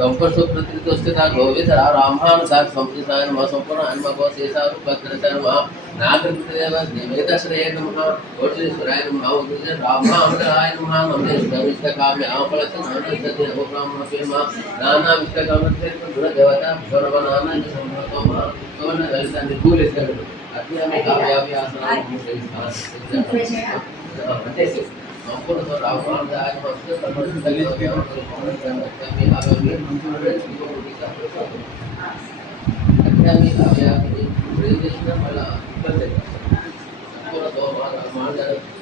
संपर्शुप्रतिष्ठिता गोविंद रामानुसार संप्रदाय नमः संपूर्ण आत्मा शेषारु भद्रताय नमः नागरिकदेव देवेदाश्रय नमः कोटिश्वराय नमः उद्देश्य रामानुसाय नमः नमः इष्टकाम्य आपलस्य नानसति अवकामः नमः नाना इष्टकामस्य गुण देवता सर्वनाना संभतो नमः सोन ललित निकूल इष्टक अत्यमे काव्याभि आसना संपूर्ण तो रामानुसाय नमः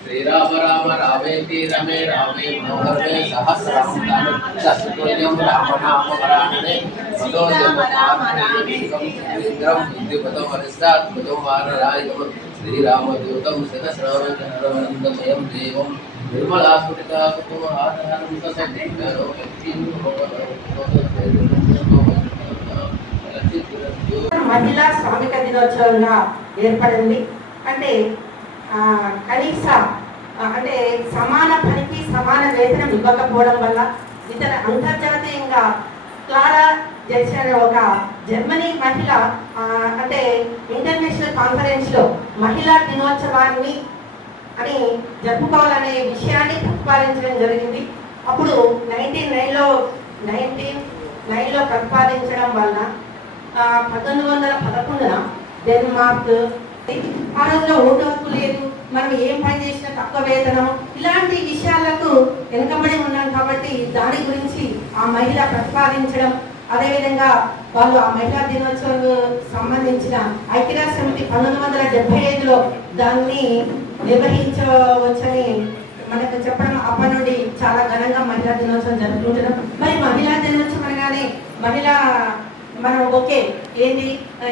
श्री राम राम रामेति रमे रामे मनोहरे सहस्रनाम शतकोटिं राम नाम वरानने मनोजपमानंद्रम विद्युपतम अरिष्टात्मजं वानरायं श्री रामदूतं शतस्रावणं देवं निर्मलास्फुटिता कुतुमहाधारं ससज्जितरो మహిళా శ్రామిక దినోత్సవంగా ఏర్పడింది. అంటే కనీస అంటే సమాన పనికి సమాన వేతనం ఇవ్వకపోవడం వల్ల ఇతర అంతర్జాతీయంగా క్లారా జెర్సన్ అనే ఒక జర్మనీ మహిళ అంటే ఇంటర్నేషనల్ కాన్ఫరెన్స్లో మహిళా దినోత్సవాన్ని అని జరుపుకోవాలనే విషయాన్ని ప్రతిపాదించడం జరిగింది. అప్పుడు 1909లో ప్రతిపాదించడం వల్ల 1911 డెన్మార్క్ ఆ రోజున ఓటు హక్కు లేదు, మనం ఏం పని చేసినా తక్కువ వేతనం, ఇలాంటి విషయాలకు వెనుకబడి ఉన్నాం. కాబట్టి దాని గురించి ఆ మహిళ ప్రతిపాదించడం, అదేవిధంగా వాళ్ళు ఆ మహిళా దినోత్సవం సంబంధించిన ఐక్యరాజ్య సమితి 1975లో దాన్ని నిర్వహించవచ్చని మనకు చెప్పడం, అప్పటి నుండి చాలా ఘనంగా మహిళా దినోత్సవం జరుపుకుంటున్నాం. మరి మహిళా దినోత్సవం అనగానే మనం ఓకే ఏంటి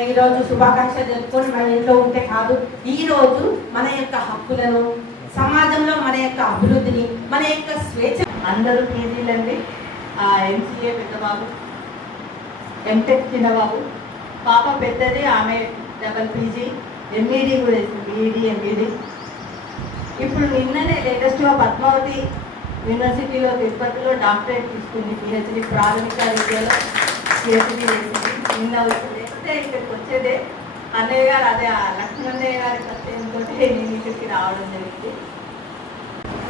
ఈరోజు శుభాకాంక్షలు జరుపుకొని మన ఇంట్లో ఉంటే కాదు, ఈరోజు మన యొక్క హక్కులను, సమాజంలో మన యొక్క అభివృద్ధిని, మన యొక్క స్వేచ్ఛ. అందరూ పీజీలండి, ఎంసీఏ పెద్దబాబు, ఎంటెక్ చిన్నబాబు, పాప పెద్దది, ఆమె డబల్ పీజీ, ఎంఈడి కూడా వేసింది, బీఈడి ఎంఈడి. ఇప్పుడు నిన్ననే లేటెస్ట్గా పద్మావతి యూనివర్సిటీలో తిరుపతిలో డాక్టరేట్ తీసుకుంది, పిహెచ్డి ప్రాథమిక విద్యలో పిహెచ్డి చేసింది. నిన్న వస్తే ఇక్కడికి వచ్చేదే అన్నయ్య గారు, అదే లక్ష్మణయ్య గారి సత్యంతో నేను ఇక్కడికి రావడం జరిగింది.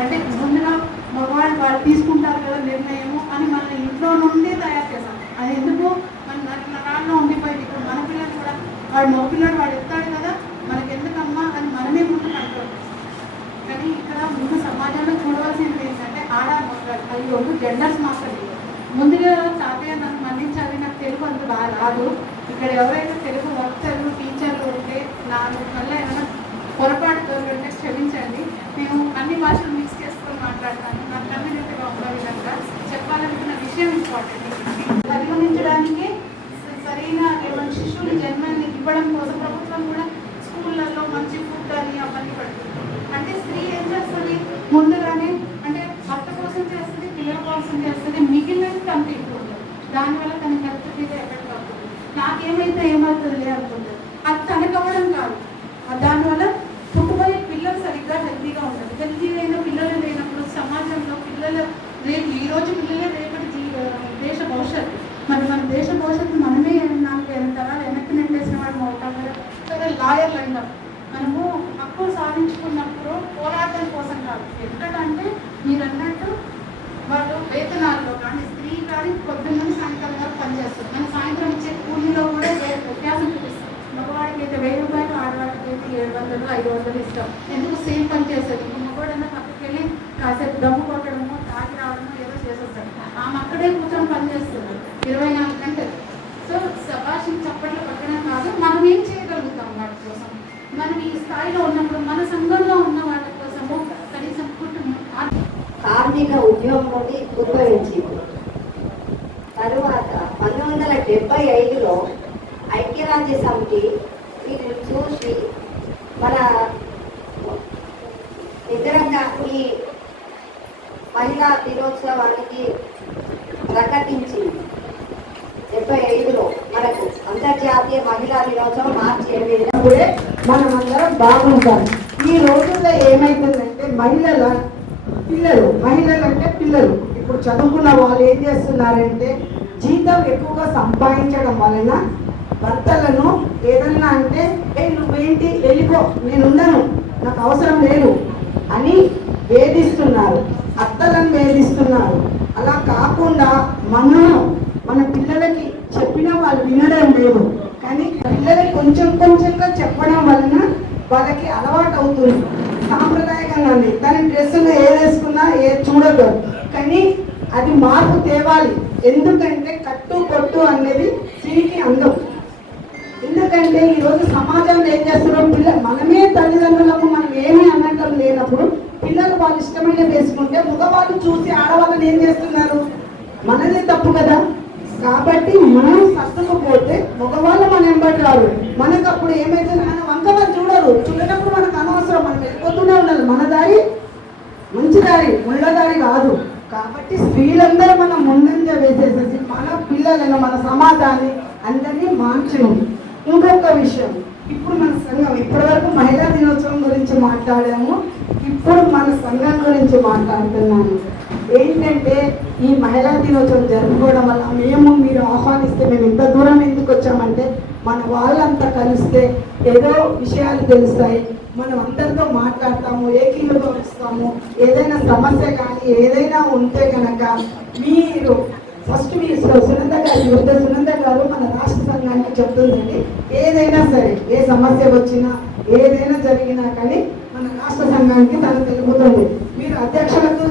అంటే ముందుగా మగవాళ్ళు వాళ్ళు తీసుకుంటారు కదా నిర్ణయము అని మన ఇంట్లో నుండి తయారు చేస్తాం. అది ఎందుకు మన నరాల్లో ఉండిపోయింది. ఇప్పుడు మన పిల్లలు కూడా వాడు మగ పిల్లడు వాడు ఎత్తాడు కదా, మనకి ఎందుకమ్మా అని మనమే ముందు కంట్రోల్ చేస్తాం. కానీ ఇక్కడ ముందు సమాజంలో చూడవలసింది ఏంటంటే ఆడ మగవాళ్ళు అది రెండు జెండర్స్ మాత్రమే. ముందుగా తాతయ్య నన్ను మన్నించాలి, నాకు తెలుగు అంత బాగా రాదు. ఇక్కడ ఎవరైనా తెలుగు వక్తలు టీచర్లు ఉంటే నాలుగు వల్ల ఏమైనా పొరపాటు దొరికితే క్షమించండి. నేను అన్ని భాషలు మిక్స్ చేసుకొని మాట్లాడతాను. నాకు కమ్యూనిటీగా ఉన్న విధంగా చెప్పాలనుకున్న విషయం ఇంపార్టెంట్. పరిగణించడానికి సరైన ఏమైనా శిశువులు జన్మని ఇవ్వడం కోసం ప్రభుత్వం కూడా స్కూళ్ళల్లో మంచి ఫుడ్ అని అవన్నీ పడుతుంది. అంటే స్త్రీ ఏం చేస్తుంది, ముందుగానే అంటే భర్త కోసం చేస్తుంది, పిల్లల కోసం చేస్తుంది, మిగిలినది తనకు ఇంట్లో ఉంటుంది. దానివల్ల తన హెల్త్ మీద ఎఫెక్ట్ అవుతుంది. నాకేమైతే ఏమవుతుంది అనుకుంటుంది. అది తనకు అవ్వడం కాదు, దానివల్ల పుట్టుబోయే పిల్లలు సరిగ్గా హెల్తీగా ఉంటుంది. హెల్తీ అయిన పిల్లలు లేనప్పుడు సమాజంలో పిల్లలు రేపు ఈరోజు పిల్లలే రేపటి దేశ భవిష్యత్తు. మరి మన దేశ భవిష్యత్తు మనమే 4-5 తరాలు వెనక్కి నెట్టేసిన వాడు అవుతాం కదా. సరే లాయర్లు అయినాం, మనము హక్కులు సాధించుకున్నప్పుడు పోరాటం కోసం కాదు. ఎక్కడంటే మీరు అన్నట్టు వాళ్ళు వేతనాల్లో కానీ స్త్రీ కానీ పొద్దున్న సాయంకాలం వరకు పనిచేస్తారు. మన సాయంత్రం ఇచ్చే కూలీలో కూడా వ్యత్యాసం చూపిస్తాం. మగవాడికి అయితే 1000 రూపాయలు, ఆడవాడికి అయితే 700, 500 ఇస్తాం. ఎందుకు సేమ్ పని చేస్తుంది. ఇంకో మగవాడన్నా పక్కకి వెళ్ళి కాసేపు దమ్ము కొట్టడము, తాగి రావడము ఏదో చేసేస్తాడు. ఆమె అక్కడే కూర్చొని పనిచేస్తుంది 24 గంటలు. సో సభాషిని చప్పట్లు పట్టడం కాదు, మనం ఏం చేయగలుగుతాం వాటి కోసం. మనం ఈ స్థాయిలో ఉన్నప్పుడు మన సంఘంలో ఉన్న వాటి కోసము కనీసం కుటుంబం కార్మిక ఉద్యోగం నుండి ఉద్భవించింది. తరువాత 1975లో ఐక్యరాజ్య సమితి ఇది చూసి మన నిజంగా ఈ మహిళా దినోత్సవానికి ప్రకటించింది. 1975లో మనకు అంతర్జాతీయ మహిళా దినోత్సవం మార్చి 8న కూడా మనమందరం బాగుంటాం. ఈ రోజుల్లో ఏమైతుందంటే మహిళలు అంటే పిల్లలు ఇప్పుడు చదువుకున్న వాళ్ళు ఏం చేస్తున్నారంటే జీతం ఎక్కువగా సంపాదించడం వలన భర్తలను ఏదన్నా అంటే నువ్వేంటి వెళ్ళిపో, నేను ఉండను, నాకు అవసరం లేదు అని వేధిస్తున్నారు, అత్తలను వేధిస్తున్నారు. అలా కాకుండా మన పిల్లలకి చెప్పినా వాళ్ళు వినడం లేదు. కానీ పిల్లలకి కొంచెంగా చెప్పడం వలన వాళ్ళకి అలవాటు అవుతుంది. సాంప్రదాయకంగానే దాని డ్రెస్సులు ఏదేసుకున్నా చూడదు, కానీ అది మార్పు తేవాలి. ఎందుకంటే కట్టు పొట్టు అనేది స్త్రీకి అందం. ఎందుకంటే ఈరోజు సమాజంలో ఏం చేస్తున్నాం, మనమే తల్లిదండ్రులకు మనం ఏమీ అనడం లేనప్పుడు పిల్లలు వాళ్ళు ఇష్టమైన వేసుకుంటే మగవాళ్ళు చూసి ఆడవాళ్ళని ఏం చేస్తున్నారు, మనదే తప్పు కదా. కాబట్టి మనం సర్దుకుపోతే మగవాళ్ళు మన వెంబడి రారు. మనకు అప్పుడు ఏమైతే మన వంక వాళ్ళు చూడనప్పుడు మనకు అనవసరం, మనం వెళ్ళిపోతూనే ఉండాలి. మన దారి మంచి దారి, ముళ్ళ దారి కాదు. కాబట్టి స్త్రీలందరూ మనం ముందంజ వేసేసేసి మన పిల్లలను మన సమాజాన్ని అందరినీ మార్చడం. ఇంకొక విషయం, ఇప్పుడు మన సంఘం ఇప్పటివరకు మహిళా దినోత్సవం గురించి మాట్లాడాము, ఇప్పుడు మన సంఘం గురించి మాట్లాడుతున్నాను. ఏంటంటే ఈ మహిళా దినోత్సవం జరుపుకోవడం వల్ల మీరు ఆహ్వానిస్తే మేము ఇంత దూరం ఎందుకు వచ్చామంటే మన వాళ్ళంతా కలిస్తే ఏదో విషయాలు తెలుస్తాయి, మనం అందరితో మాట్లాడతాము, ఏకీభవిస్తాము. ఏదైనా సమస్య కానీ ఏదైనా ఉంటే కనుక మీరు ఫస్ట్ మీరు సునంద గారు మన రాష్ట్ర సంఘానికి చెప్తుందండి, ఏదైనా సరే ఏ సమస్య వచ్చినా ఏదైనా జరిగినా కానీ మన రాష్ట్ర సంఘానికి తను తెలుపుతుంది. మీరు అధ్యక్షులకు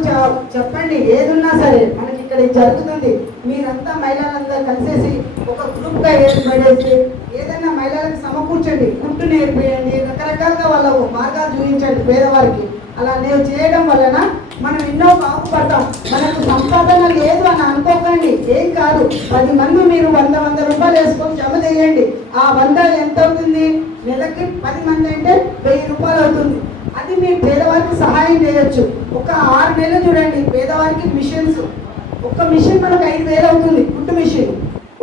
చెప్పండి, ఏదున్నా సరే మనకి ఇక్కడ జరుగుతుంది. మీరంతా మహిళలందరూ కలిసేసి ఒక గ్రూప్గా ఏర్పడేసి ఏదైనా మహిళలకు సమకూర్చండి, కుట్టు నేర్పియండి, రకరకాలుగా వాళ్ళ మార్గాలు చూపించండి పేదవారికి. అలా నేను చేయడం వలన మనం ఎన్నో బాగుపడతాం. మనకు సంపాదన లేదు అని అనుకోకండి, ఏం కాదు. 10 మంది మీరు 100 రూపాయలు వేసుకొని జమ చేయండి. ఆ 100 ఎంత అవుతుంది, నెలకి 10 మంది అంటే 1000 రూపాయలు అవుతుంది. అది మీరు పేదవారికి సహాయం చేయొచ్చు. ఒక 6 నెలలు చూడండి, పేదవారికి మిషన్స్, ఒక మిషన్ మనకు 5000 అవుతుంది, కుట్టు మిషన్.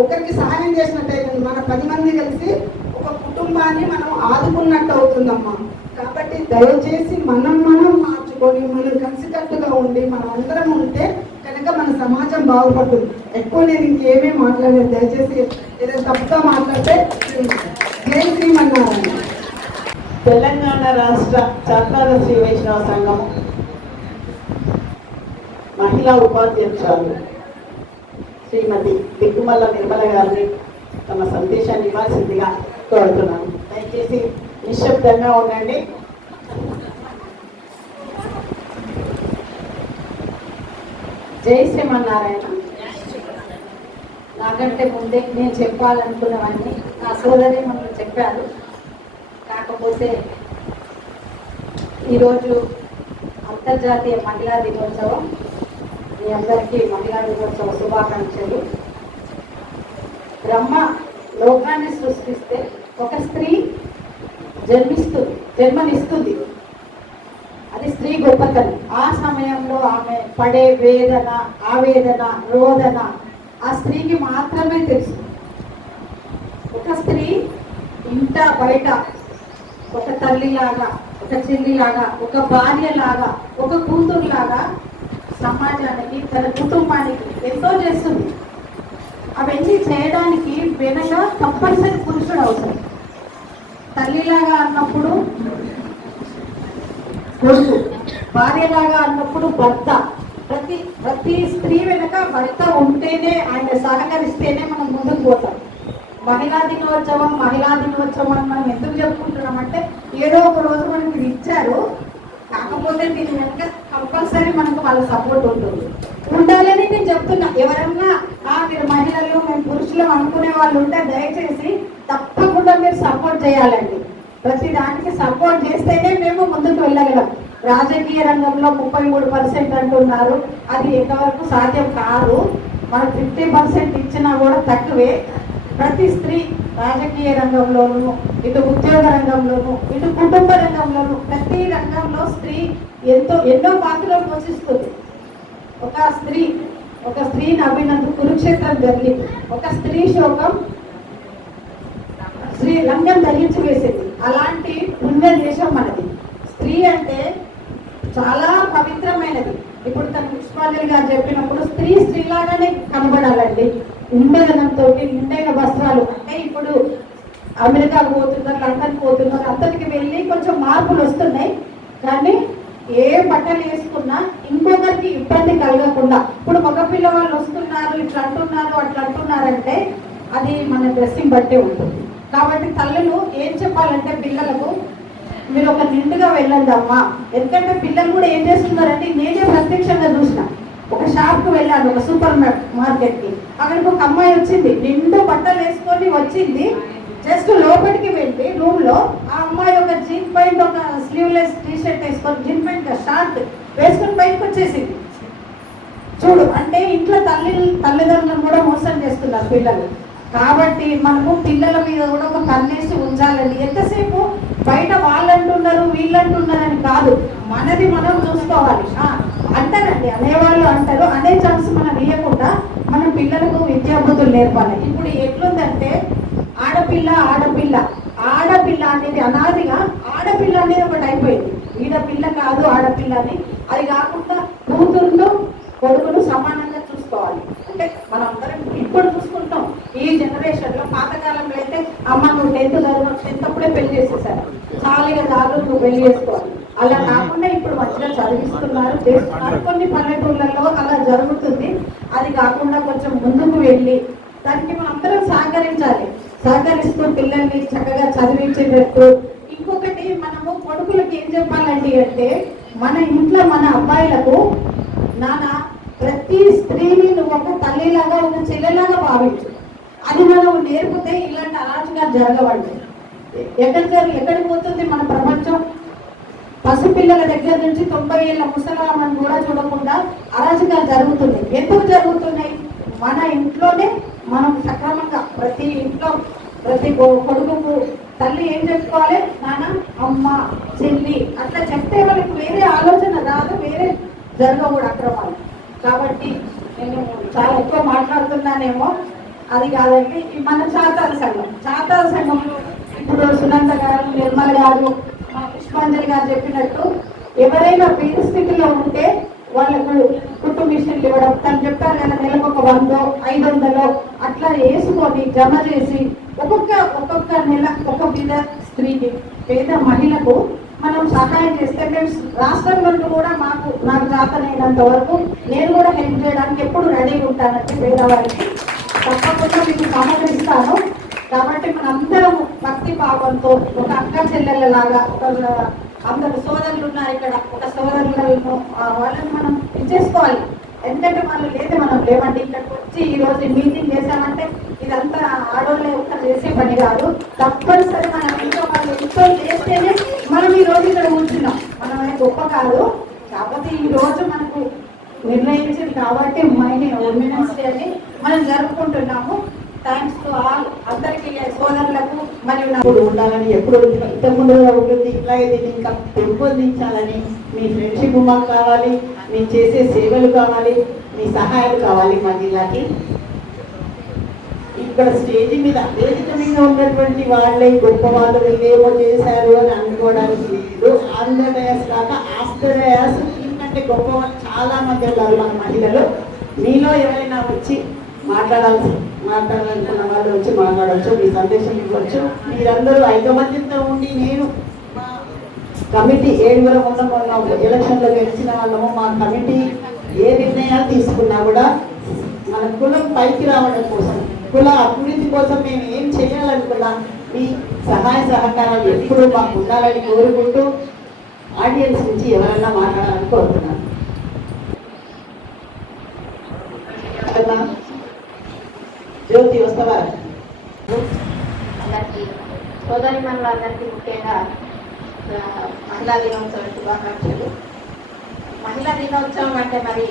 ఒకరికి సహాయం చేసినట్టయితే మన 10 మంది కలిసి ఒక కుటుంబాన్ని మనం ఆదుకున్నట్టు అవుతుందమ్మా. కాబట్టి దయచేసి మనం మార్చుకొని మనం కలిసికట్టుగా ఉండి మనం అందరం ఉంటే కనుక మన సమాజం బాగుపడుతుంది. ఎక్కువ నేను ఇంకేమీ మాట్లాడలేదు, దయచేసి ఏదైనా తప్పుగా మాట్లాడితే జై శ్రీమన్నారాయణ. తెలంగాణ రాష్ట్ర చాత్రాల శ్రీ వైష్ణవ సంఘం మహిళా ఉపాధ్యక్షురాలు శ్రీమతి దిక్కుమల్ల నిర్మల గారిని తమ సందేశాన్ని ఇవ్వాల్సిందిగా కోరుతున్నాను. దయచేసి నిశ్శబ్దంగా ఉండండి. జై శ్రీమన్నారాయణ. నాకంటే ముందే నేను చెప్పాలనుకున్నవన్నీ నా సోదరి మనకు చెప్పారు. కాకపోతే ఈరోజు అంతర్జాతీయ మహిళా దినోత్సవం. మీ అందరికీ మహిళా దినోత్సవ శుభాకాంక్షలు. బ్రహ్మ లోకాన్ని సృష్టిస్తే ఒక స్త్రీ జన్మనిస్తుంది. అది స్త్రీ గొప్పతనం. ఆ సమయంలో ఆమె పడే వేదన, ఆవేదన, రోదన ఆ స్త్రీకి మాత్రమే తెలుసు. ఒక స్త్రీ ఇంట బయట ఒక తల్లిలాగా, ఒక చెల్లిలాగా, ఒక భార్యలాగా, ఒక కూతురులాగా సమాజానికి, తన కుటుంబానికి ఎంతో చేస్తుంది. అవన్నీ చేయడానికి వెనక కంపల్సరీ పురుషుడు అవసరం. తల్లిలాగా అన్నప్పుడు కొడుకు, భార్యలాగా అన్నప్పుడు భర్త. ప్రతి స్త్రీ వెనక భర్త ఉంటేనే, ఆయన సహకరిస్తేనే మనం ముందుకు పోతాం. మహిళా దినోత్సవం అని మనం ఎందుకు చెప్పుకుంటున్నామంటే ఏదో ఒక రోజు మనకి ఇది ఇచ్చారు. కాకపోతే దీని వెనక కంపల్సరీ మనకు వాళ్ళ సపోర్ట్ ఉండాలని నేను చెప్తున్నా. ఎవరన్నా మీరు మహిళలు, మేము పురుషులు అనుకునే వాళ్ళు ఉంటే దయచేసి తప్పకుండా మీరు సపోర్ట్ చేయాలండి. ప్రతి దానికి సపోర్ట్ చేస్తేనే మేము ముందుకు వెళ్ళగలం. రాజకీయ రంగంలో 33% అంటున్నారు, అది ఎంతవరకు సాధ్యం కాదు. మనం 50% ఇచ్చినా కూడా తక్కువే. ప్రతి స్త్రీ రాజకీయ రంగంలోనూ, ఇటు ఉద్యోగ రంగంలోనూ, ఇటు కుటుంబ రంగంలోనూ, ప్రతి రంగంలో స్త్రీ ఎన్నో పాత్రలు పోషిస్తుంది. ఒక స్త్రీ ఒక స్త్రీ నవ్వినందుకు కురుక్షేత్రం జరిగింది. ఒక స్త్రీ శోకం స్త్రీ రంగం ధరించి వేసింది. అలాంటి పుణ్య దేశం మనది. స్త్రీ అంటే చాలా పవిత్రమైనది. ఇప్పుడు తన పుష్పాంజలి గారు చెప్పినప్పుడు స్త్రీ స్త్రీలాగానే కనబడాలండి. నిండదనంతో నిండైన వస్త్రాలు. అంటే ఇప్పుడు అమెరికాకు పోతున్నారు, లండన్ పోతున్నారు, అంతటికి వెళ్ళి కొంచెం మార్పులు వస్తున్నాయి. కానీ ఏ బట్టలు వేసుకున్నా ఇంకొకరికి ఇబ్బంది కలగకుండా, ఇప్పుడు మగ పిల్లవాళ్ళు వస్తున్నారు ఇట్లా అంటున్నారు అట్లా అంటున్నారంటే అది మన డ్రెస్సింగ్ బట్టే ఉంటుంది. కాబట్టి తల్లులు ఏం చెప్పాలంటే పిల్లలకు, మీరు ఒక నిండుగా వెళ్ళండి అమ్మా. ఎందుకంటే పిల్లలు కూడా ఏం చేస్తున్నారంటే, నేనే ప్రత్యక్షంగా చూసిన. ఒక షాప్కి వెళ్ళాను, ఒక సూపర్ మార్కెట్కి. అక్కడికి ఒక అమ్మాయి వచ్చింది, నిండు బట్టలు వేసుకొని వచ్చింది. జస్ట్ లోపలికి వెళ్ళి రూమ్లో ఆ అమ్మాయి ఒక జీన్ ప్యాంట్, ఒక స్లీవ్లెస్ టీ షర్ట్ వేసుకొని, జీన్ ప్యాంట్ షార్ట్ వేసుకొని బయటకు వచ్చేసింది. చూడు, అంటే ఇంట్లో తల్లిదండ్రులను కూడా మోసం చేస్తున్నారు పిల్లలు. కాబట్టి మనము పిల్లల మీద కూడా ఒక కన్నేసి ఉంచాలండి. ఎంతసేపు బయట వాళ్ళంటున్నారు వీళ్ళంటున్నారని కాదు, మనది మనం చూసుకోవాలి. అంటారండి, అనేవాళ్ళు అంటారు, అనే ఛాన్స్ మనం ఇవ్వకుండా మనం పిల్లలకు విద్యాబుద్ధులు నేర్పాలి. ఇప్పుడు ఎట్లుందంటే ఆడపిల్ల ఆడపిల్ల ఆడపిల్ల అనేది అనాదిగా ఆడపిల్ల అనేది ఒకటి అయిపోయింది. ఈడపిల్ల కాదు ఆడపిల్ల అని. అది కాకుండా కూతుర్లు కొడుకులు సమానంగా చూసుకోవాలి. అంటే మనం అందరం ఇప్పుడు చూసుకుంటాం ఈ జనరేషన్ లో. పాతకాలంలో అయితే అమ్మ నువ్వు 10th చదువు, 10th అప్పుడే పెళ్లి చేసేసారు, చాలుగా చాలు నువ్వు పెళ్లి చేసుకోవాలి. అలా కాకుండా ఇప్పుడు మంచిగా చదివిస్తున్నారు, చేస్తున్నారు. కొన్ని పల్లెటూళ్ళలో అలా జరుగుతుంది. అది కాకుండా కొంచెం ముందుకు వెళ్ళి దానికి మనం అందరం సహకరించాలి. సహకరిస్తూ పిల్లల్ని చక్కగా చదివించేటట్టు. ఇంకొకటి మనము కొడుకులకు ఏం చెప్పాలండి అంటే, మన ఇంట్లో మన అబ్బాయిలకు నాన్న ప్రతి స్త్రీని నువ్వు ఒక తల్లిలాగా ఒక చెల్లెలాగా భావించు. అది మనం నేర్పితే ఇలాంటి అరాచకాలు జరగవండి. ఎక్కడికి పోతుంది మన ప్రపంచం? పసిపిల్లల దగ్గర నుంచి 90 ఏళ్ళ ముసలామని కూడా చూడకుండా అరాచకాలు జరుగుతున్నాయి. ఎందుకు జరుగుతున్నాయి? మన ఇంట్లోనే మనం సక్రమంగా ప్రతి ఇంట్లో ప్రతి కొడుకుకు తల్లి ఏం చెప్పుకోవాలి, నాన్న అమ్మ చెల్లి అట్లా చెప్తే వాళ్ళకి వేరే ఆలోచన రాదు, వేరే జరగకూడదు అక్రమాలు. కాబట్టి నేను చాలా ఎక్కువ మాట్లాడుతున్నానేమో, అది కాదండి. మన చాతాల సంఘం ఇప్పుడు సునంద గారు, నిర్మల గారు, పుష్పాంజలి గారు చెప్పినట్టు ఎవరైనా పేద స్థితిలో ఉంటే వాళ్ళకు కుటుంబ మిషన్లు ఇవ్వడం. తను చెప్పారు కదా, నెలకు ఒక 100, 500 అట్లా వేసుకొని జమ చేసి ఒక్కొక్క నెల ఒక పేద స్త్రీకి, పేద మహిళకు మనం సహాయం చేస్తే, మేము రాష్ట్రం నుండి కూడా నాకు చేతనైనంత వరకు నేను కూడా హెల్ప్ చేయడానికి ఎప్పుడు రెడీగా ఉంటానంటే పేదవారికి తప్పకుండా మీకు సహకరిస్తాను. కాబట్టి మనందరం భక్తి భావంతో ఒక అక్క చెల్లెళ్ళలాగా, ఒక అందరు సోదరులు ఉన్నారు ఇక్కడ, ఒక సోదరులను వాళ్ళని మనం ఇచ్చేసుకోవాలి. ఎందుకంటే వాళ్ళు లేదు, మనం లేవండి. ఇక్కడికి వచ్చి ఈరోజు మీటింగ్ చేశామంటే ఇదంతా ఆడవాళ్ళే ఒక్కరు చేసే పని కాదు. తప్పనిసరి మనం ఇంట్లో వాళ్ళు ఎంతో చేస్తేనే మనం ఈ రోజు ఇక్కడ కూర్చున్నాం. మనమే గొప్ప కాదు, కాకపోతే ఈ రోజు మనకు నిర్ణయించింది కాబట్టి ఉమెన్స్ డే అని మనం జరుపుకుంటున్నాము. థ్యాంక్స్ టు ఆల్, అందరికీ సోదరులకు మరియు ఉండాలని ఎప్పుడు ఇంతకుముందు ఉంటుంది. ఇట్లాగే దీన్ని ఇంకా పెంపొందించాలని మీ ఫ్రెండ్షిప్ మాకు కావాలి, మీరు చేసే సేవలు కావాలి, మీ సహాయాలు కావాలి మా జిల్లాకి. ఇక్కడ స్టేజ్ మీద వేదిక మీద ఉన్నటువంటి వాళ్ళే గొప్ప వాళ్ళు, వీళ్ళేమో చేశారు అని అనుకోవడానికి లేదు. ఆన్ ద డయాస్ కాక ఆఫ్టర్ డయాస్ ఇంకంటే గొప్ప చాలా మంది ఉన్నారు మన మహిళలు. మీలో ఎవరైనా వచ్చి మాట్లాడాలనుకున్న వాళ్ళు వచ్చి మాట్లాడవచ్చు, మీ సందేశం ఇవ్వచ్చు. మీరందరూ ఐకమత్యంతో ఉండి, నేను మా కమిటీ 7 ఉన్నాము, ఎలక్షన్లో గెలిచిన వాళ్ళము. మా కమిటీ ఏ నిర్ణయాలు తీసుకున్నా కూడా మన కులం పైకి రావడం కోసం, కుల అభివృద్ధి కోసం మేము ఏం చేయాలనుకున్నా మీ సహాయ సహకారాలు ఎప్పుడూ మాకు ఉండాలని కోరుకుంటూ ఆడియన్స్ నుంచి ఎవరైనా మాట్లాడాలని కోరుతున్నాను. జ్యోతి వస్తావా? అందరికీ సోదరి మనులందరికీ ముఖ్యంగా మహిళా దినోత్సవ శుభాకాంక్షలు. మహిళా దినోత్సవం అంటే మరి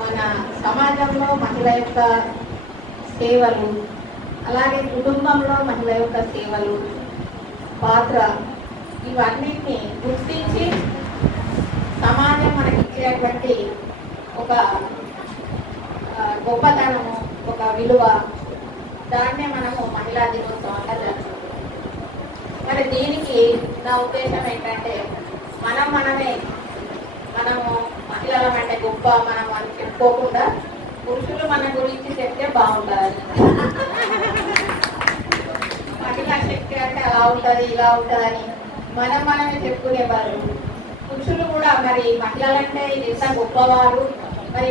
మన సమాజంలో మహిళ యొక్క సేవలు, అలాగే కుటుంబంలో మహిళ యొక్క సేవలు, పాత్ర, ఇవన్నిటిని గుర్తించి సమాజం మనకి ఇచ్చేటువంటి ఒక గొప్పతనము, ఒక విలువ, దాన్నే మనము మహిళా దినోత్సవంగా జరుపుకుంటాం. మరి దీనికి నా ఉద్దేశం ఏంటంటే మనము మహిళలం అంటే గొప్ప మనం అని చెప్పుకోకుండా పురుషులు మన గురించి చెప్తే బాగుంటుంది. మహిళా శక్తి అంటే అలా ఉంటుంది ఇలా ఉంటుందని మనమే చెప్పుకునేవారు. పురుషులు కూడా మరి మహిళలంటే ఇది ఎంత గొప్పవారు, మరి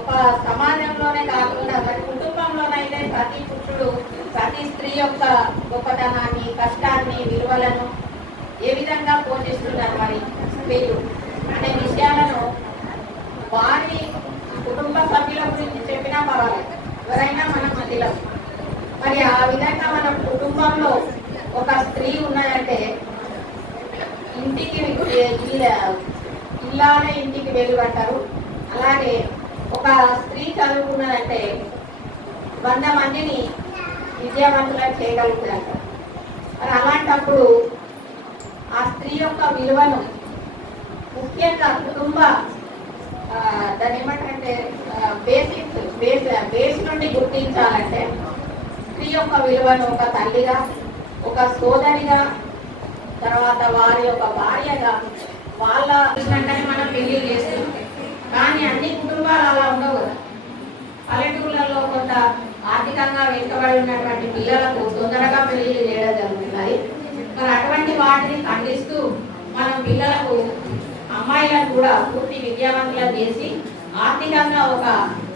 ఒక సమాజంలోనే కాకుండా మరి కుటుంబంలోనైతే ప్రతి పురుషుడు ప్రతి స్త్రీ యొక్క గొప్పతనాన్ని, కష్టాన్ని, విలువలను ఏ విధంగా పోషిస్తున్నారు మరి స్త్రీలు అనే విషయాలను వారి కుటుంబ సభ్యుల గురించి చెప్పినా పర్వాలేదు, ఎవరైనా మన మహిళలు. మరి ఆ విధంగా మన కుటుంబంలో ఒక స్త్రీ ఉన్నదంటే ఇంటికి ఇల్లానే ఇంటికి వెలుగంటారు. అలాగే ఒక స్త్రీ చదువుకున్నదంటే 100 మందిని విద్యావంతులను చేయగలుగుతారు. మరి అలాంటప్పుడు ఆ స్త్రీ యొక్క విలువను ముఖ్యంగా కుటుంబ దాని ఏమంటే బేస్ నుండి గుర్తించాలంటే స్త్రీ యొక్క విలువను ఒక తల్లిగా, ఒక సోదరిగా, తర్వాత వారి యొక్క భార్యగా, వాళ్ళ ఇష్టంగానే మనం పెళ్లి చేస్తున్నాం. కానీ అన్ని కుటుంబాలు అలా ఉండవు కదా. పల్లెటూళ్ళలో కొంత ఆర్థికంగా వెనుకబడి ఉన్నటువంటి పిల్లలకు తొందరగా పెళ్లి చేయడం జరుగుతున్నాయి. మరి అటువంటి వాటిని ఖండిస్తూ మనం పిల్లలకు, అమ్మాయిలను కూడా పూర్తి విద్యావంతులను చేసి ఆర్థికంగా ఒక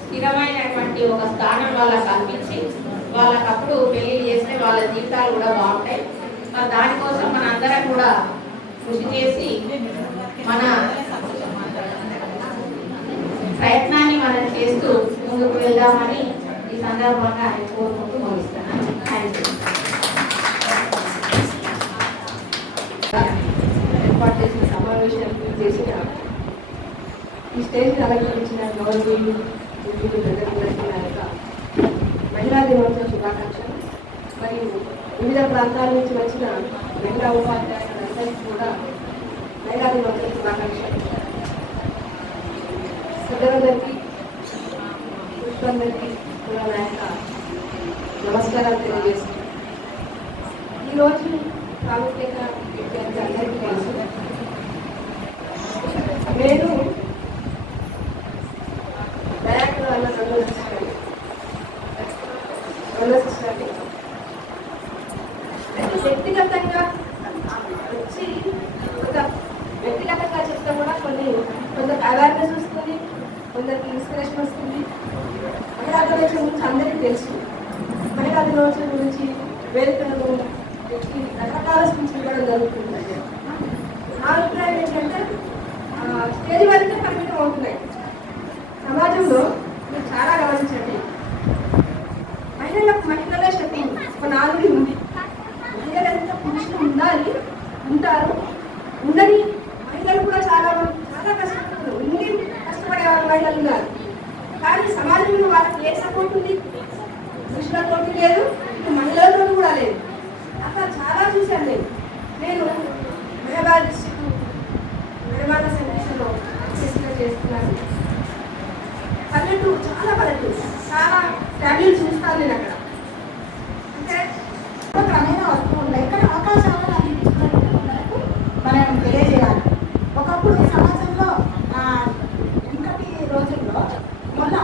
స్థిరమైనటువంటి ఒక స్థానం వాళ్ళకు కల్పించి వాళ్ళకప్పుడు పెళ్లి చేస్తే వాళ్ళ జీవితాలు కూడా బాగుంటాయి. మరి దానికోసం మన అందరం కూడా కృషి చేసి మన ప్రయత్నాన్ని మనం చేస్తూ ముందుకు వెళ్దామని ఈ సందర్భంగా ఆయన కోరుకుంటూ ముగిస్తున్నాను. ఏర్పాటు చేసిన సమావేశానికి చేసిన ఈ స్టేజ్ అలంకరించిన గౌరవీయులు మహిళా దినోత్సవ శుభాకాంక్షలు. మరియు వివిధ ప్రాంతాల నుంచి వచ్చిన మహిళా ఉపాధ్యాయులందరికీ కూడా మహిళా దినోత్సవ శుభాకాంక్షలు. పెద్దలందరికీ, పుష్పందరికీ కూడా నా యొక్క నమస్కారాలు తెలియజేస్తున్నాను. ఈరోజు ప్రాముఖ్యత అందరికీ తెలుసు. నేను డైరెక్టర్ అన్న వ్యక్తిగతంగా వచ్చి వ్యక్తిగతంగా చెప్తే కూడా కొందరికి అవేర్నెస్ వస్తుంది, కొందరికి ఇన్స్పిరేషన్ వస్తుంది. మహిళా దినోత్సవం గురించి అందరికీ తెలుసు. మహిళా దినోత్సవం గురించి వేదికలను రకరకాల స్పీచ్లు ఇవ్వడం జరుగుతుంది. నా అభిప్రాయం ఏంటంటే స్టేజ్ వరకే పరిమితం అవుతున్నాయి. సమాజంలో మీరు చాలా గమనించండి, మహిళలే శక్తి ఒక నాలుగు ఉంది. మహిళలు ఎంత పురుషులు ఉండాలి, ఉంటారు, ఉండని మహిళలు కూడా చాలా కష్టపడుతున్నారు. ఉండి కష్టపడే వాళ్ళ మహిళలు ఉన్నారు. కానీ సమాజంలో వాళ్ళకి ఏ సపోర్ట్ ఉంది? పురుషులతో లేదు, మహిళలతో కూడా లేదు. అట్లా చాలా చూశాను. నేను మెహబాద్ డిస్ట్రిక్ట్ నిర్మాణ సెంటర్లో చేస్తున్నాను. పల్లెటూరు, చాలా ఫ్యామిలీలు చూస్తాను నేను అక్కడ. అంటే క్రమేణా వస్తూ ఉన్నాయి. ఇక్కడ అవకాశాలను అందించుకున్నట్టు మనం తెలియజేయాలి. ఒకప్పుడు సమాజంలో ఇంకటి రోజుల్లో మొన్న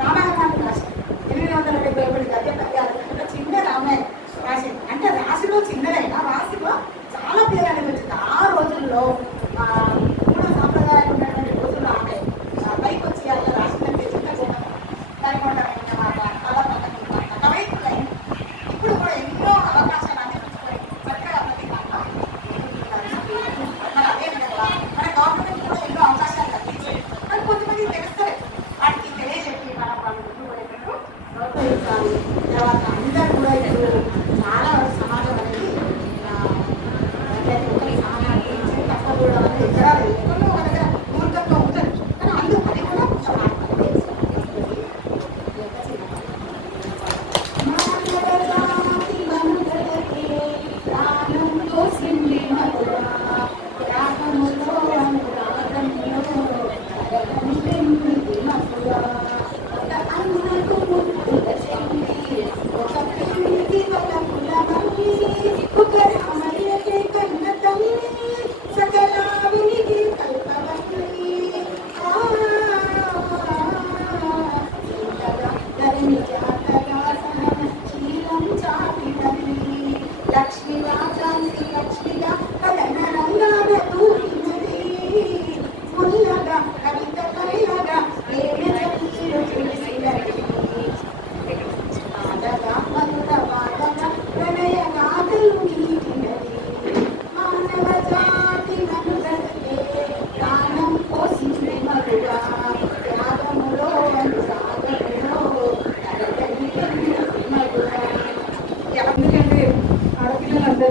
రామాయణాన్ని రాశారు. 871 గద్య పద్యాలు చిన్న రామాయణం రాసింది. అంటే రాశిలో చిన్నదైనా రాశిలో చాలా పేరు వచ్చింది. ఆ రోజుల్లో మూఢ సాంప్రదాయాలు ఉన్నటువంటి రోజుల్లో ఆమె పైకి వచ్చి అలా రాసిందంటే చిన్న దాని కొండ అలా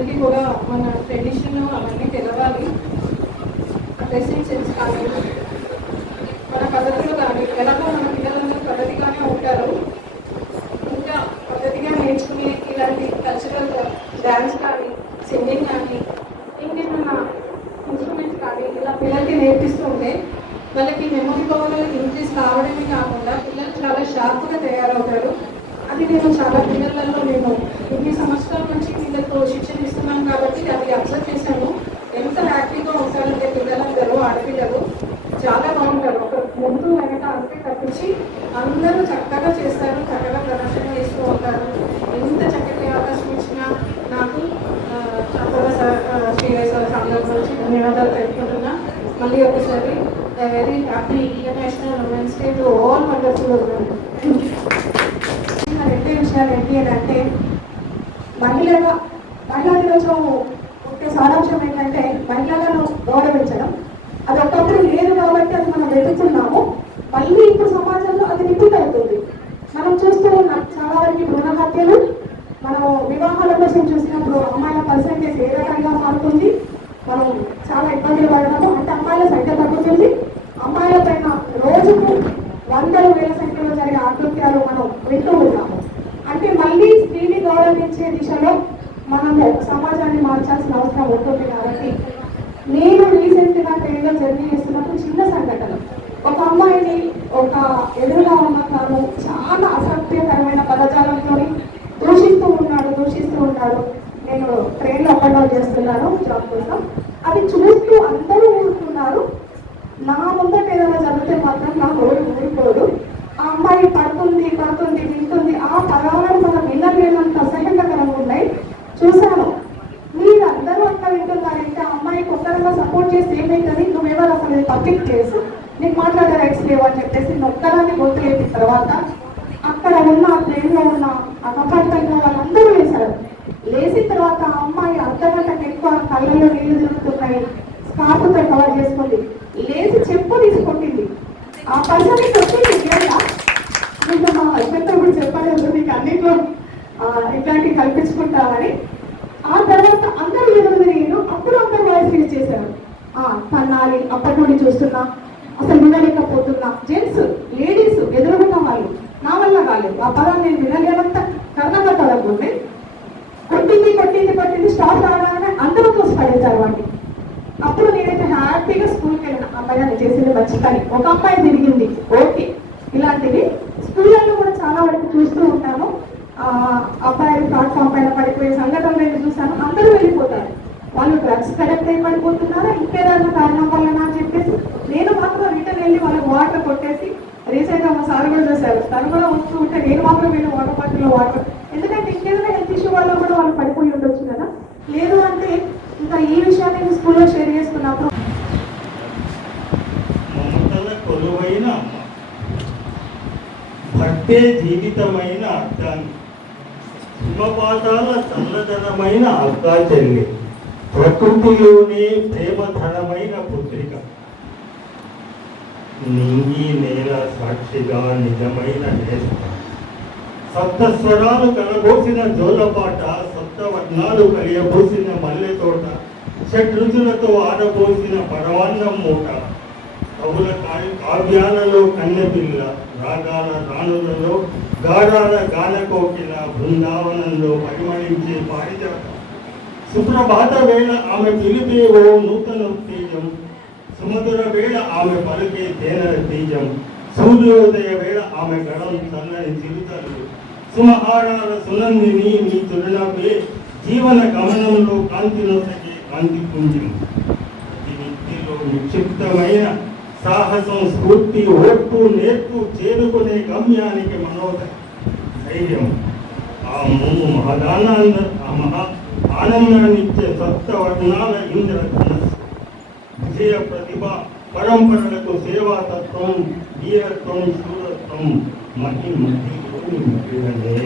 అందరికీ కూడా మన ట్రెడిషన్ అవన్నీ తెలవాలి. డ్రెస్సింగ్ సెన్స్ కానీ మన పద్ధతులు కానీ ఎలాగో మన పిల్లలందరూ పద్ధతిగానే ఉంటారు. ఇంకా పద్ధతిగా నేర్చుకునే ఇలాంటి కల్చరల్ డ్యాన్స్ కానీ సింగింగ్ కానీ ఇంకేమైనా ఇన్స్ట్రుమెంట్స్ కానీ ఇలా పిల్లలకి నేర్పిస్తూ ఉంటే వాళ్ళకి మెమొరీ పవర్ ఇంక్రీజ్ కావడమే కాకుండా పిల్లలు చాలా షార్ప్గా తయారవుతారు. అది నేను చాలా పిల్లలలో నేను ఇన్ని సంవత్సరాల నుంచి పిల్లలకు శిక్షణ ఇస్తున్నాను కాబట్టి అది అబ్జర్వ్ చేశాను. ఎంత యాక్టివ్గా ఉంటారంటే పిల్లలందరూ ఆడపిల్లలు చాలా బాగుంటారు. ఒక ముందు వెనక అంతే తప్పించి అందరూ చక్కగా చేస్తారు, చక్కగా ప్రదర్శన చేస్తూ ఉంటారు. ఎంత చక్కటి అవకాశం ఇచ్చినా నాకు చక్కగా శ్రీవేశ సందర్భం నుంచి ధన్యవాదాలు తెలుపుకుంటున్నా. మళ్ళీ ఒకసారి very happy international women's day to all wonderful women. రెండే విషయాలు ఏంటి అని అంటే మహిళా దినోత్సవం ముఖ్య సారాంశం ఏంటంటే మహిళలను గౌరవించడం. అది ఒకప్పుడు లేదు కాబట్టి అది మనం వెతుకున్నాము. మళ్ళీ ఇప్పుడు సమాజంలో అది రిపీట్ అవుతుంది. మనం చూస్తూ ఉన్నాం చాలా వరకు భ్రూణ హత్యలు. మనం వివాహాల కోసం చూసినప్పుడు అమ్మాయిల పర్సెంటేజ్ ఏ రకంగా మారుతుంది, మనం చాలా ఇబ్బందులు పడడము. అంటే అమ్మాయిల సంఖ్య తగ్గుతుంది. అమ్మాయిల పైన రోజుకు వందల వేల సంఖ్యలో జరిగే ఆత్మహత్యలు మనం వింటూ ఉన్నాము. అంటే మళ్ళీ స్త్రీని గౌరవించే దిశలో మనము సమాజాన్ని మార్చాల్సిన అవసరం ఉంటుంది. కాబట్టి నేను రీసెంట్గా ట్రైన్లో జర్నీ చేస్తున్నప్పుడు చిన్న సంఘటన, ఒక అమ్మాయిని ఒక ఎదురుగా ఉన్న తాను చాలా అసభ్యకరమైన పదజాలంతో దూషిస్తూ ఉన్నాడు. నేను ట్రైన్లో అప్ అండ్ డౌన్ చేస్తున్నాను జాబ్ కోసం. అది చూస్తూ అందరూ ఊరుకున్నారు. నా ముందట ఏదైనా జరిగితే మాత్రం నా ఊరిపోదు. ఆ అమ్మాయి పడుతుంది వింటుంది. ఆ పదాలను మనం వినలేనంత అసహ్యకరంగా ఉన్నాయి. చూశాను. మీరు అందరూ అట్లా వింటున్నారంటే ఆ అమ్మాయికి ఒక్కరంగా సపోర్ట్ చేస్తే ఏమైతుంది, నువ్వెవరు అసలు పబ్లిక్ ప్లేస్, నీకు మాట్లాడే రైట్స్ లేవు అని చెప్పేసి ఒక్కదాన్ని గొంతు లేపిన తర్వాత అక్కడ ఉన్న ట్రైన్లో ఉన్న ఆ కంపార్ట్మెంట్లో వాళ్ళందరూ వేశారు. లేచిన తర్వాత ఆ అమ్మాయి అర్ధగంటకు ఎక్కువ కళ్ళల్లో నీళ్లు తిరుగుతున్నాయి, స్కార్ఫ్తో కవర్ చేసుకుంది. లేచి చెప్పు తీసుకొట్టింది. ఆ పర్సన్ వచ్చింది ఇంకా మా హస్బెండ్తో కూడా చెప్పలేదు, నీకు అన్నింటిలో ఇట్లాంటివి కల్పించుకుంటామని. ఆ తర్వాత అందరూ ఎదురు అప్పుడు అందరూ వాయిస్ రీచ్ చేశారు. తన్నాలి, అప్పటి నుండి చూస్తున్నా, అసలు వినలేకపోతున్నా. జెంట్స్ లేడీస్ ఎదురుకున్న వాళ్ళు నా వల్ల కాలేదు. ఆ పదాన్ని నేను వినలేనంత కర్ణకట్టలకుండే. కొట్టింది స్టాప్ రాగానే అందరూ తోసి పడేశారు వాటిని. అప్పుడు నేనైతే హ్యాపీగా స్కూల్కి వెళ్ళిన. అమ్మాయి అని చేసింది మంచిదని, ఒక అమ్మాయి తిరిగింది, ఓకే. ఇలాంటివి స్కూళ్ళల్లో కూడా చాలా వరకు చూస్తూ ఉంటాను. అబ్బాయిలు ప్లాట్ఫామ్ పైన పడిపోయే సంఘటనలు నేను చూసాను. అందరూ వెళ్ళిపోతారు. వాళ్ళు డ్రగ్స్ కలెక్ట్ అయి పడిపోతున్నారా, ఇంకేదైనా కారణం వలన అని చెప్పేసి నేను మాత్రం రిటర్న్ వెళ్ళి వాళ్ళకి వాటర్ కొట్టేసి, రీసెంట్గా మా సార్ కూడా చూశారు, తను కూడా వస్తూ ఉంటే నేను మాత్రం వెళ్ళి వాటర్ బాటిల్లో వాటర్, ఎందుకంటే ఇంకేదైనా హెల్త్ ఇష్యూ వల్ల కూడా వాళ్ళు పడిపోయి ఉండొచ్చు కదా. లేదు అంటే ఇంకా ఈ విషయాన్ని నేను స్కూల్లో షేర్ చేసుకున్నప్పుడు కొలువైన అమ్మ, భక్తే జీవితమైన అర్థాన్ని, హిమపాతాల చల్లదనమైన అక్కా చెల్లి, ప్రకృతిలోనే ప్రేమధనమైన పుత్రిక, నింగి నేల సాక్షిగా నిజమైన నేస్త, సప్తస్వరాలు కలబోసిన జోలపాట, సప్తవర్ణాలు కలియబోసిన మల్లె తోట, షడ్రుచులతో ఆడబోసిన పరవాన్నం మూట, కవుల కావ్యాలలో కన్నెపిల్ల, రాగాల రాణులలో గాఢాల గానకోకిల, బృందావనంలో పరిమళించే పారిజాత, సుప్రభాత వేళ ఆమె పిలిపే ఓ నూతన ఉత్తేజం, సుమధుర వేళ ఆమె పలికే తేనెల బీజం, సూర్యోదయ వేళ ఆమె గడం చల్లని చిరుతలు, సుమహారాల సునందిని మీ తులనవే జీవన గమనంలో కాంతి నొసగే కాంతి పుంజం, ఈ నిత్యలో నిక్షిప్తమైన సాహసం, స్ఫూర్తి, ఓర్పు, నేర్పు, చేరుకునే గమ్యానికి మనోధైర్యం, ఆ మహా ఆనందాన్నిచ్చే సప్తవర్ణాల ఇంద్రధనస్సు, విజయ ప్రతిభ పరంపరలకు సేవాతత్వం, వీరత్వం, శూరత్వం, మహిమతిలోని మహిళలే.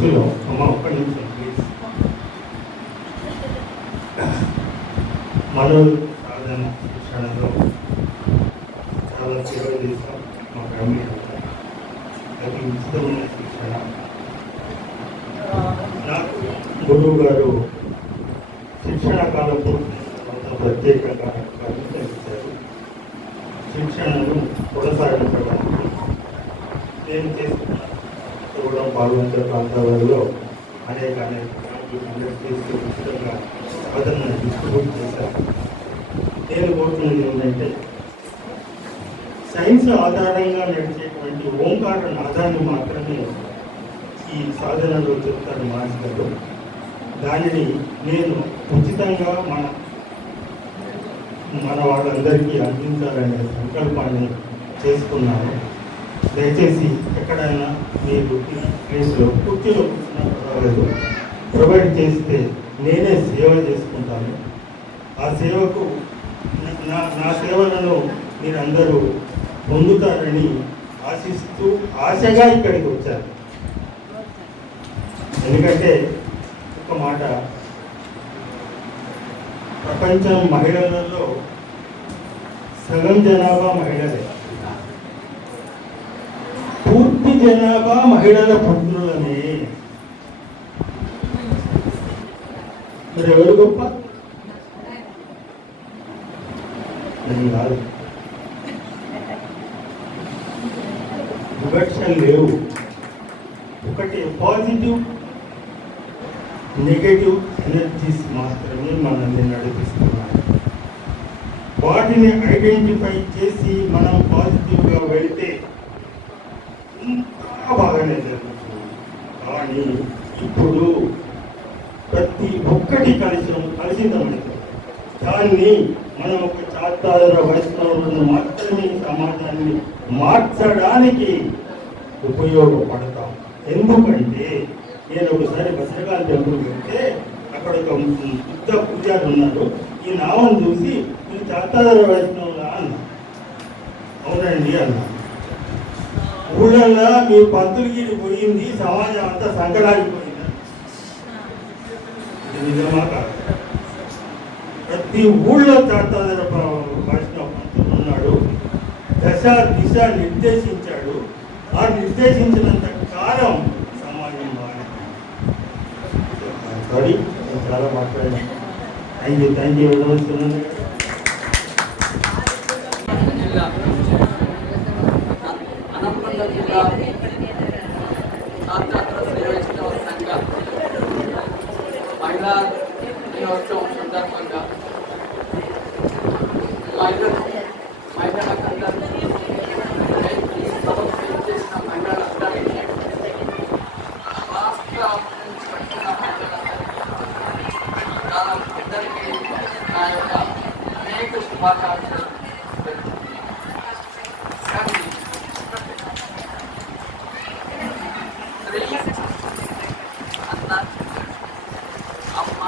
మీరు అమ్మ ఒక్క నిమిషం ప్లీజ్. మనో సాధన శిక్షణలో చాలా సేవ చేస్తాం మా ఫ్యామిలీ అది ఉచితమైన శిక్షణ. నాకు గురువు గారు శిక్షణ కాలం ప్రత్యేకంగా పర్మిషన్ ఇచ్చారు. శిక్షణను కొనసాగించడానికి నేను చేసుకున్నాను. కూడా పాల్గొంటే ప్రాంతాలలో అనేక కండక్ట్ చేస్తూ ఉచితంగా సాధనను డిస్ట్రిబ్యూట్ చేశారు. నేను కోరుతున్నది ఏంటంటే సైన్స్ ఆధారంగా నడిచేటువంటి ఓంకార నాదాన్ని మాత్రమే ఈ సాధనలో చెప్తారు మాస్టర్లు. దానిని నేను ఉచితంగా మన వాళ్ళందరికీ అందించాలనే సంకల్పాన్ని చేసుకున్నాను. దయచేసి ఎక్కడైనా మీరు ప్లేస్లో కుర్చీలో కూర్చున్నా పర్వాలేదు, ప్రొవైడ్ చేస్తే నేనే సేవ చేసుకుంటాను. ఆ సేవకు నా సేవలను మీరందరూ పొందుతారని ఆశిస్తూ ఆశగా ఇక్కడికి వచ్చారు. ఎందుకంటే ఒక మాట, ప్రపంచం మహిళలలో సగం జనాభా మహిళలే, పూర్తి జనాభా మహిళల పుత్రులనే. మరి ఎవరు గొప్ప? నేను కాదు. వివక్షలు లేవు. ఒకటి పాజిటివ్ నెగటివ్ ఎనర్జీస్ మాత్రమే మనల్ని నడిపిస్తున్నాయి. వాటిని ఐడెంటిఫై చేసి మనం పాజిటివ్గా వెళ్తే ఇంకా బాగానే జరుగుతుంది. కానీ ఇప్పుడు ప్రతి ఒక్కటి కలుషితమైంది. దాన్ని మనం ఒక చాతార వైష్ణవులను మాత్రమే సమాజాన్ని మార్చడానికి ఉపయోగపడతాం. ఎందుకంటే నేను ఒకసారి భద్రకాళి టెంపుల్ వెళ్తే అక్కడ ఒక బుద్ధ పూజారి ఉన్నారు. ఈ నామం చూసి మీరు చాతార వైష్ణవులా అన్నా. అవునండి అన్నా. ఊళ్ళల్లో మీ పంతులకి పోయింది, సమాజం అంతా సంకలాగిపోయింది. నిజమా కాదు? ప్రతి ఊళ్ళో చాతార వైష్ణవ పంతులు ఉన్నాడు. దశ దిశ నిర్దేశించాడు. ఆ నిర్దేశించినంత కాలం సమాజం మారింది. సారీ, నేను చాలా మాట్లాడాను. Thank you వెళ్ళవస్తున్నాను. అనంతపురం జిల్లా సాక్షాత్ర శ్రీవైష్ణవ సంఘ మహిళా దినోత్సవం సందర్భంగా మహిళలందరినీ చేసిన మహిళలందరికీ రాష్ట్ర నుంచి వచ్చిన మహిళలందరికీ నా యొక్క అనేక శుభాకాంక్షలు. కానీ అన్న అమ్మ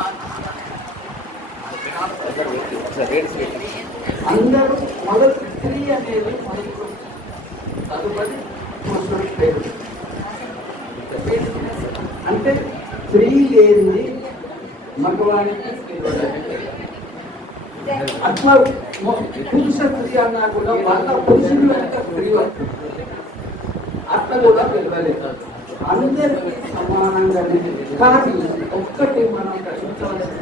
అందరూ మొదటి స్త్రీ అనేది మనకు తదుపరి పురుషుడి పేరు. అంటే స్త్రీ లేనిది మగవానికి అట్లా పురుష స్త్రీ అన్నా కూడా వాళ్ళ పురుషుడు యొక్క స్త్రీ వస్తుంది. అట్లా కూడా పిలవలేదు. అందరికీ సమానంగానే. కానీ ఒక్కటి మనం గ్రహించవలసిన,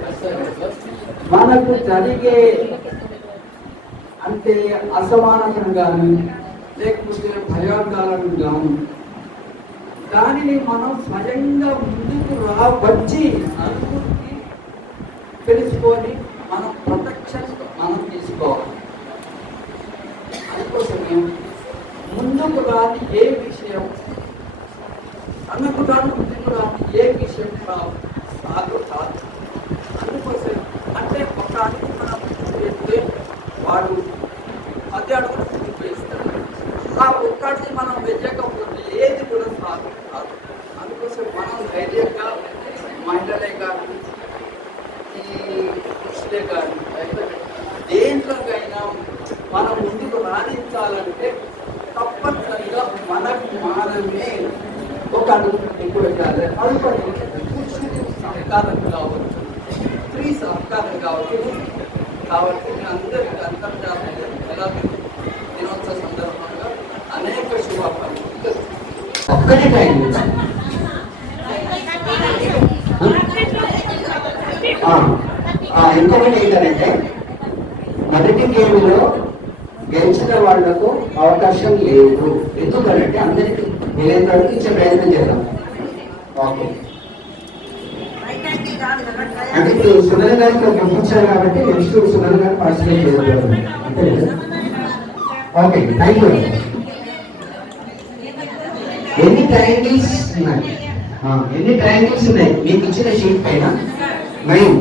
మనకు జరిగే అంటే అసమానతను కానీ లేకపోతే భయాంగాలను కానీ దానిని మనం స్వయంగా ముందుకు వచ్చి నలుగురికి తెలుసుకొని మనం ప్రొటెక్షన్ మనం తీసుకోవాలి. అందుకోసమే ముందుకు రాని ఏ విషయం, అన్నకు రాని ముందుకు రాని ఏ విషయం కాదు కాదు. అందుకోసం అంటే ఒక అడుగు మనం వేస్తే వాడు 10 అడుగులు ముందుకు వేస్తాడు. ఆ ఒక్కడిని మనం వెయ్యకపోతే ఏది కూడా సాగు కాదు. అందుకోసం మనం ధైర్యంగా మహిళలే కానీ ఈ పురుషులే కానీ దేంట్లోకైనా మనం ముందుకు రాణించాలంటే తప్పనిసరిగా మనకు మనమే ఒక అడుగు ఎక్కువ వెళ్ళాలి. అనుకోండి, పురుషుడి సహకారం కావచ్చు, స్త్రీ సహకారం కావచ్చు. కాబట్టి అందరికీ అంతర్జాతీయ ఎలా దినోత్సవం దినోత్సవ సందర్భంగా అనేక శుభాకాంక్షలు. ఒక్కటే టైం ఇంకొకటి ఏంటంటే మొదటి గేమ్లో గెలిచిన వాళ్లకు అవకాశం లేదు. ఎందుకంటే అందరికి వీలైన వరకు ఇచ్చే ప్రయత్నం చేద్దాం. ఓకే, అంటే ఇప్పుడు సునల్ గారికి పంపించారు కాబట్టి నెక్స్ట్ సునల్ గారు పార్టిసిపేట్ చేయగలరు. Okay, thank you. ఎన్ని ట్రయాంగిల్స్ ఉన్నాయి? ఎన్ని ట్రయాంగిల్స్ ఉన్నాయి మీకు ఇచ్చిన షీట్ పైన? 9,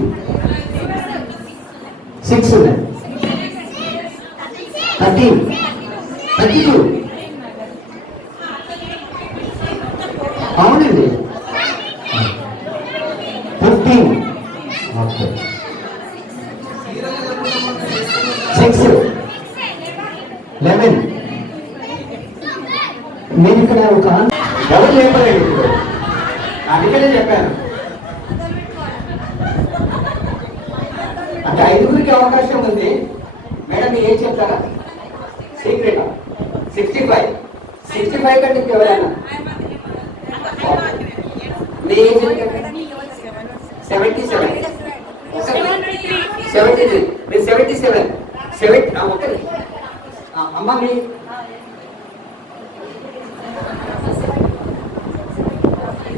6 ఉన్నాయి. 13, 32. అవునండి, 15, 6, 11. నేను ఇక్కడ ఒక ఎవరు లేపలేదు, ఇప్పుడు అందుకనే చెప్పాను. అంటే 5గురికి అవకాశం ఉంది. మేడం మీరు ఏం చెప్తారా? సీక్రెట్ 65 కంటే ఎవరైనా మీ ఏజ్ 77, 73, మీరు 77, ఒకటి అమ్మ మీ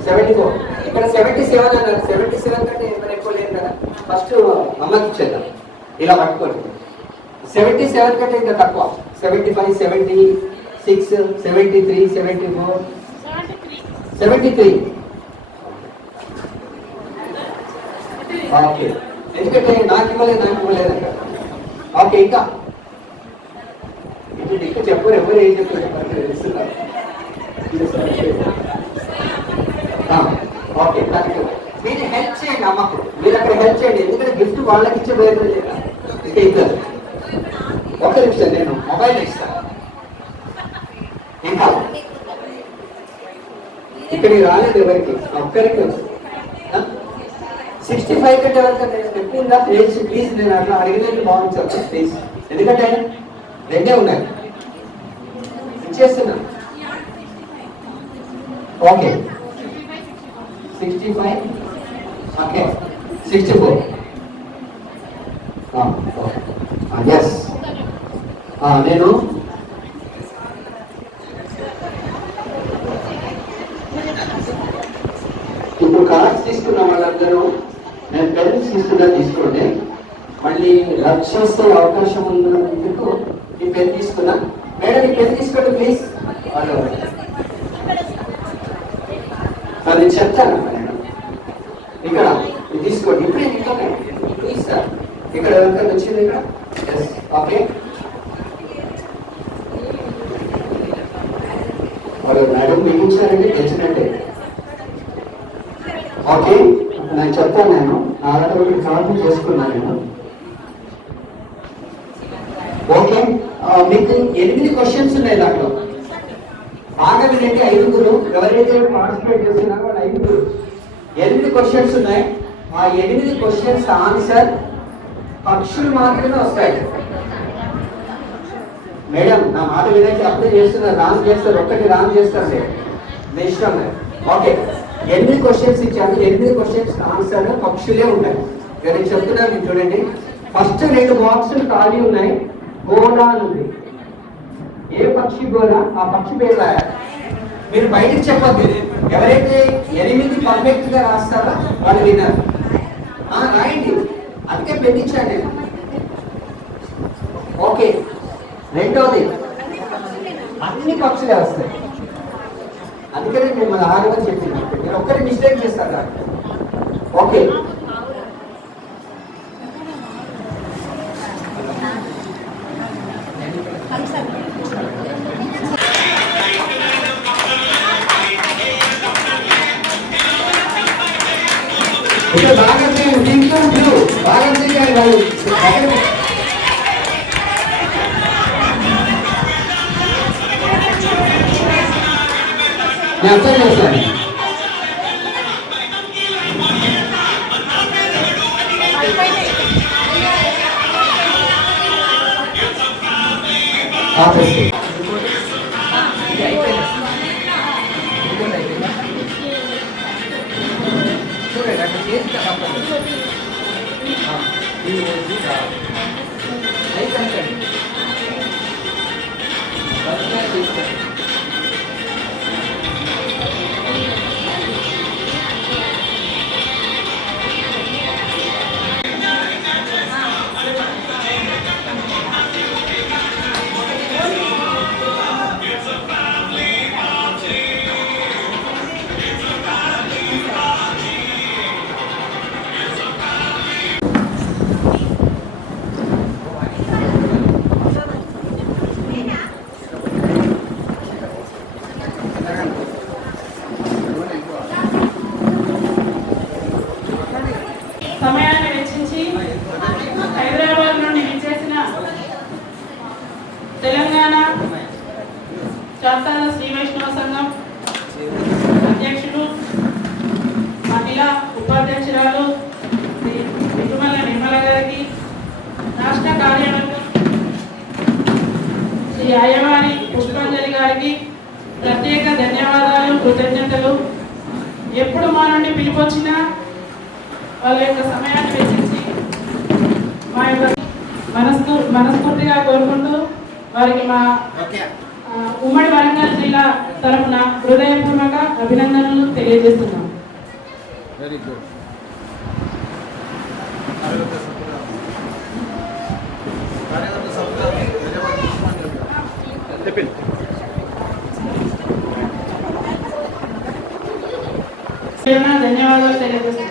74. ఇక్కడ 77 అన్నారు. 77 కంటే ఎవరు ఎక్కువ లేదు కదా. ఫస్ట్ అమ్మకి ఇచ్చేద్దాం, ఇలా పట్టుకోండి. 77 కంటే ఇంకా తక్కువ. 75, 76, 73, 74, 73. ఓకే, ఎందుకంటే నాకు ఇవ్వలేదు అక్కడ. ఓకే, ఇంకా ఇప్పుడు చెప్పరు, ఎవరు ఏం చెప్పారు తెలుస్తున్నారు. ఓకే, మీరు హెల్ప్ చేయండి అమ్మకు, మీరు అక్కడ హెల్ప్ చేయండి. ఎందుకంటే గిఫ్ట్ వాళ్ళకి ఇచ్చే ప్రయత్నం చేయాలి. ఇంకా ఇద్దరు ఒక నిమిషం, నేను మొబైల్ ఇస్తాను. ఇంకా ఇక్కడికి రాలేదు ఎవరికి, ఒక్కరికి వచ్చింది. 65 కంటే ఎవరికంటే చెప్పిందా ప్లీజ్? నేను అట్లా అడిగినట్టు బాగుంది ప్లీజ్, ఎందుకంటే 2 ఉన్నాయి ఇచ్చేస్తున్నా. Okay, 65, okay 64. ఎస్, నేను ఇప్పుడు కార్డ్స్ తీసుకున్న వాళ్ళందరూ నేను పెన్స్ తీసుకోండి. మళ్ళీ రబ్ చేసే అవకాశం ఉన్నందుకు ఈ పెన్ తీసుకున్నా. మేడం ఈ పెన్ తీసుకోండి ప్లీజ్. అది చెప్తాను మేడం, ఇక్కడ తీసుకోండి. ఇప్పుడే ప్లీజ్ సార్, ఇక్కడ ఎవరికైనా వచ్చింది ఇక్కడ? Yes, okay. మేడం మీకు ఇచ్చారంటే తెచ్చినట్టే. ఓకే, నేను చెప్తాను. నేను నాలుగు కార్డు చేసుకున్నాను నేను. ఓకే, మీకు 8 క్వశ్చన్స్ ఉన్నాయి దాంట్లో. బాగా వినండి, 5గురు ఎవరైతే పార్టిసిపేట్ చేస్తున్నారో వాళ్ళు 5గురు. 8 క్వశ్చన్స్ ఉన్నాయి. ఆ 8 క్వశ్చన్స్ ఆన్సర్ పక్షులు మాత్రమే వస్తాయి. మేడం నా మాట వినండి, అప్లై చేస్తున్నారు, రాంగ్ చేస్తారు, ఒక్కటి రాంగ్ చేస్తారు, మీ ఇష్టం. ఓకే, 8 క్వశ్చన్స్ ఇచ్చాను. 8 క్వశ్చన్స్ ఆన్సర్ పక్షులే ఉంటాయి. నేను చెప్తున్నాను, మీరు చూడండి. ఫస్ట్ 2 బాక్సులు ఖాళీ ఉన్నాయి. గోడ ఉంది. ఏ పక్షి గోడ? ఆ పక్షి పేరు రాయాలి. మీరు బయటకు చెప్పద్దు. ఎవరైతే 8 పర్ఫెక్ట్ గా రాస్తారో వాళ్ళు విన్నారు. రాయండి, అందుకే పెండించాను నేను. ఓకే, రెండోది అన్ని పక్షులే వస్తాయి. అందుకనే మిమ్మల్ని ఆగమని చెప్పింది. మీరు ఒక్కరి మిస్టేక్ చేస్తారు. ఓకే, ఇక్కడ బాగా దీంట్లో బాగా నేను అర్థం చేస్తాను. ఆపేసి కర్తాల శ్రీ వైష్ణవ సంఘం అధ్యక్షులు, మహిళా ఉపాధ్యక్షురాలు శ్రీ విజుమల నిర్మల గారికి, రాష్ట్ర కార్యవర్గం శ్రీ అయ్యవారి పుష్పాంజలి గారికి ప్రత్యేక ధన్యవాదాలు, కృతజ్ఞతలు. ఎప్పుడు మా నుండి పిలిపొచ్చినా వాళ్ళ యొక్క సమయాన్ని వెచ్చించి మా యొక్క మనస్ఫూర్తిగా కోరుకుంటూ వారికి మా ఉమ్మడి వరంగల్ జిల్లా తరఫున హృదయపూర్వక అభినందనలు తెలియజేస్తున్నాం. Very good. ధన్యవాదాలు తెలియజేస్తున్నాం.